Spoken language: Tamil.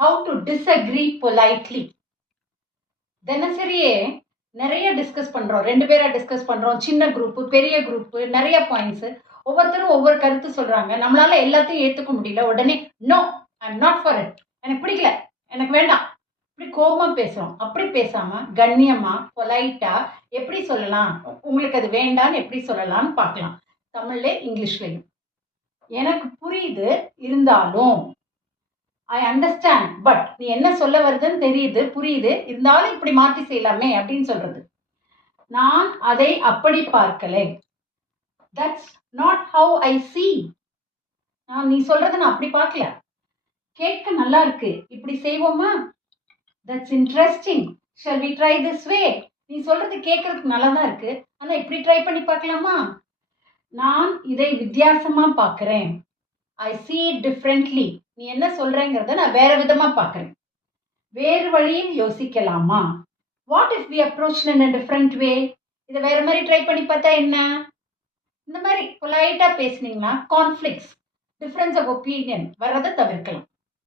how to disagree politely. தினசரியே நிறைய டிஸ்கஸ் பண்றோம், ரெண்டு பேரா டிஸ்கஸ் பண்றோம், சின்ன குரூப் பெரிய குரூப், நிறைய பாயிண்ட்ஸ், ஒவ்வொருத்தரும் ஒவ்வொரு கருத்து சொல்றாங்க. நம்மளால எல்லாத்தையும் ஏத்துக்க முடியல. உடனே no, I am not for it, எனக்கு பிடிக்கல, எனக்கு வேண்டாம், இப்படி கோபமா பேசுறோம். அப்படி பேசாம கண்ணியமா பொலைட்டா எப்படி சொல்லலாம், உங்களுக்கு அது வேண்டான்னு எப்படி சொல்லலாம்னு பார்க்கலாம். தமிழ்ல இங்கிலீஷ்லயும். எனக்கு புரியுது, இருந்தாலும் ஐ அண்டர்ஸ்டாண்ட், பட் நீ என்ன சொல்ல வருதுன்னு தெரியுது, புரியுது, இருந்தாலும் இப்படி மாற்றி செய்யலாமே அப்படின்னு சொல்றது. நான் அதை அப்படி பார்க்கலை. That's not how I see. நீ சொல்றதை நான் அப்படி பார்க்கல. கேட்க நல்லா இருக்கு, இப்படி செய்வோமா? That's interesting, shall we try this way. நீ சொல்றது கேட்கறதுக்கு நல்லா தான் இருக்கு, ஆனா இப்படி ட்ரை பண்ணி பார்க்கலாமா? நான் இதை வித்தியாசமா பார்க்கிறேன். ஐ see it differently. நீ என்ன சொல்றேங்கிறத நான் வேற விதமா பார்க்கிறேன். வேறு வழியில் யோசிக்கலாமா? What if we approach in a different way? இதை வேற மாதிரி ட்ரை பண்ணி பார்த்தா என்ன? இந்த மாதிரி பொலைட்டா பேசுனீங்கன்னா கான்ஃப்ளிக்ட்ஸ், டிஃபரன்ஸ் ஆஃப் ஒப்பீனியன் வர்றதை தவிர்க்கலாம்.